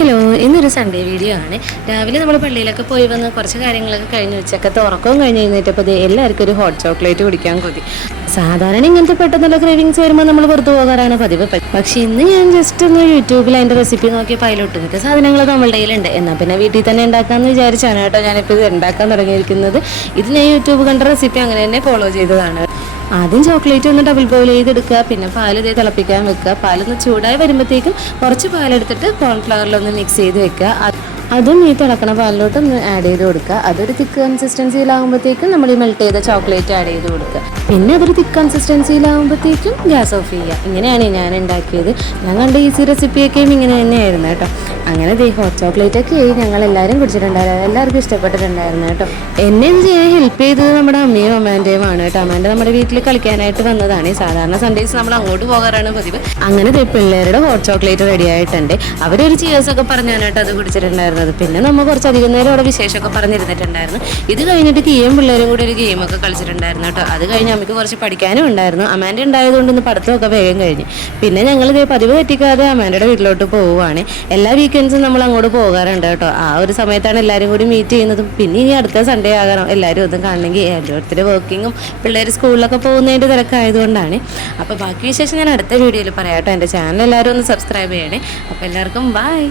Hello, ഇന്നൊരു Sunday video ആണ്. രാവിലെ നമ്മൾ പള്ളിയിലൊക്കെ പോയി വന്ന് കുറച്ച് കാര്യങ്ങളൊക്കെ കഴിഞ്ഞ് ഉച്ചക്കത്തെ ഉറക്കവും കഴിഞ്ഞ് കഴിഞ്ഞിട്ടപ്പോൾ എല്ലാവർക്കും ഒരു ഹോട്ട് ചോക്ലേറ്റ് കുടിക്കാൻ കൊതി. സാധാരണ ഇങ്ങനത്തെ പെട്ടെന്നുള്ള ക്രേവിങ്സ് വരുമ്പോൾ നമ്മൾ പുറത്തു പോകാറാണ് പതിവ്. പക്ഷേ ഇന്ന് ഞാൻ ജസ്റ്റ് ഒന്ന് യൂട്യൂബിൽ അതിൻ്റെ റെസിപ്പി നോക്കിയപ്പോൾ അതിലൊട്ടുമിക്ക സാധനങ്ങൾ നമ്മളുടെ കയ്യിലുണ്ട്. എന്നാൽ പിന്നെ വീട്ടിൽ തന്നെ ഉണ്ടാക്കാമെന്ന് വിചാരിച്ചാണ് കേട്ടോ ഞാനിപ്പോൾ ഇത് ഉണ്ടാക്കാൻ തുടങ്ങിയിരിക്കുന്നത്. ഇത് ഞാൻ യൂട്യൂബ് കണ്ട റെസിപ്പി അങ്ങനെ തന്നെ ഫോളോ ചെയ്തതാണ്. ആദ്യം ചോക്ലേറ്റ് ഒന്ന് ഡബിൾ ബോയിൽ ചെയ്തെടുക്കുക, പിന്നെ പാൽ ഇതേ തിളപ്പിക്കാൻ വെക്കുക. പാലൊന്ന് ചൂടായി വരുമ്പോഴത്തേക്കും കുറച്ച് പാലെടുത്തിട്ട് കോൺഫ്ലവറിലൊന്ന് മിക്സ് ചെയ്ത് വെക്കുക. അതും ഈ തിളക്കണ പാലിലോട്ട് ഒന്ന് ആഡ് ചെയ്ത് കൊടുക്കുക. അതൊരു തിക്ക് കൺസിസ്റ്റൻസിയിലാകുമ്പോഴത്തേക്കും നമ്മൾ ഈ മെൽറ്റ് ചെയ്ത ചോക്ലേറ്റ് ആഡ് ചെയ്ത് കൊടുക്കുക. പിന്നെ അതൊരു തിക്ക് കൺസിസ്റ്റൻസിയിലാകുമ്പോഴത്തേക്കും ഗ്യാസ് ഓഫ് ചെയ്യുക. ഇങ്ങനെയാണ് ഞാൻ ഉണ്ടാക്കിയത്. ഞാൻ കണ്ട ഈസി റെസിപ്പിയൊക്കെയും ഇങ്ങനെ തന്നെയായിരുന്നു കേട്ടോ. അങ്ങനെ ഹോട്ട് ചോക്ലേറ്റ് ഒക്കെ ഞങ്ങൾ എല്ലാവരും കുടിച്ചിട്ടുണ്ടായിരുന്നു. എല്ലാവർക്കും ഇഷ്ടപ്പെട്ടിട്ടുണ്ടായിരുന്നു കേട്ടോ. എന്നെ ഇത് ചെയ്യാൻ ഹെൽപ്പ് ചെയ്തത് നമ്മുടെ അമ്മയും അമ്മാൻ്റെയും ആണ് കേട്ടോ. അമ്മാൻ്റെ നമ്മുടെ വീട്ടിൽ കളിക്കാനായിട്ട് വന്നതാണ്. സാധാരണ സൺഡേസ് നമ്മൾ അങ്ങോട്ട് പോകാറാണ് പതിവ്. അങ്ങനെ പിള്ളേരുടെ ഹോട്ട് ചോക്ലേറ്റ് റെഡി ആയിട്ടുണ്ട്. അവരൊരു ചിയേഴ്സൊക്കെ പറഞ്ഞാണ് കേട്ടോ അത് കുടിച്ചിട്ടുണ്ടായിരുന്നു. പിന്നെ നമ്മൾ കുറച്ചധികം നേരം അവിടെ വിശേഷമൊക്കെ പറഞ്ഞിരുന്നിട്ടുണ്ടായിരുന്നു. ഇത് കഴിഞ്ഞിട്ട് കീയും പിള്ളേരും കൂടി ഒരു ഗെയിമൊക്കെ കളിച്ചിട്ടുണ്ടായിരുന്നു കേട്ടോ. അത് കഴിഞ്ഞ് നമുക്ക് കുറച്ച് പഠിക്കാനും ഉണ്ടായിരുന്നു. അമ്മാൻ്റെ ഉണ്ടായതുകൊണ്ട് ഇന്ന് പഠിത്തമൊക്കെ വേഗം കഴിഞ്ഞ്. പിന്നെ ഞങ്ങൾ ഇതേ പതിവ് തെറ്റിക്കാതെ അമ്മാൻ്റെ വീട്ടിലോട്ട് പോവുകയാണ്. എല്ലാ വീക്കെൻഡ്സും നമ്മൾ അങ്ങോട്ട് പോകാറുണ്ട് കേട്ടോ. ആ ഒരു സമയത്താണ് എല്ലാവരും കൂടി മീറ്റ് ചെയ്യുന്നതും. പിന്നെ ഇനി അടുത്ത സൺഡേ ആകണം എല്ലാവരും ഒന്നും കാണണമെങ്കിൽ. എല്ലായിടത്തിൻ്റെ വർക്കിങ്ങും പിള്ളേർ സ്കൂളിലൊക്കെ പോകുന്നതിൻ്റെ തിരക്കായതുകൊണ്ടാണ്. അപ്പോൾ ബാക്കി വിശേഷം ഞാൻ അടുത്ത വീഡിയോയിൽ പറയാം കേട്ടോ. എൻ്റെ ചാനൽ എല്ലാവരും ഒന്ന് സബ്സ്ക്രൈബ് ചെയ്യണേ. അപ്പോൾ എല്ലാവർക്കും ബൈ.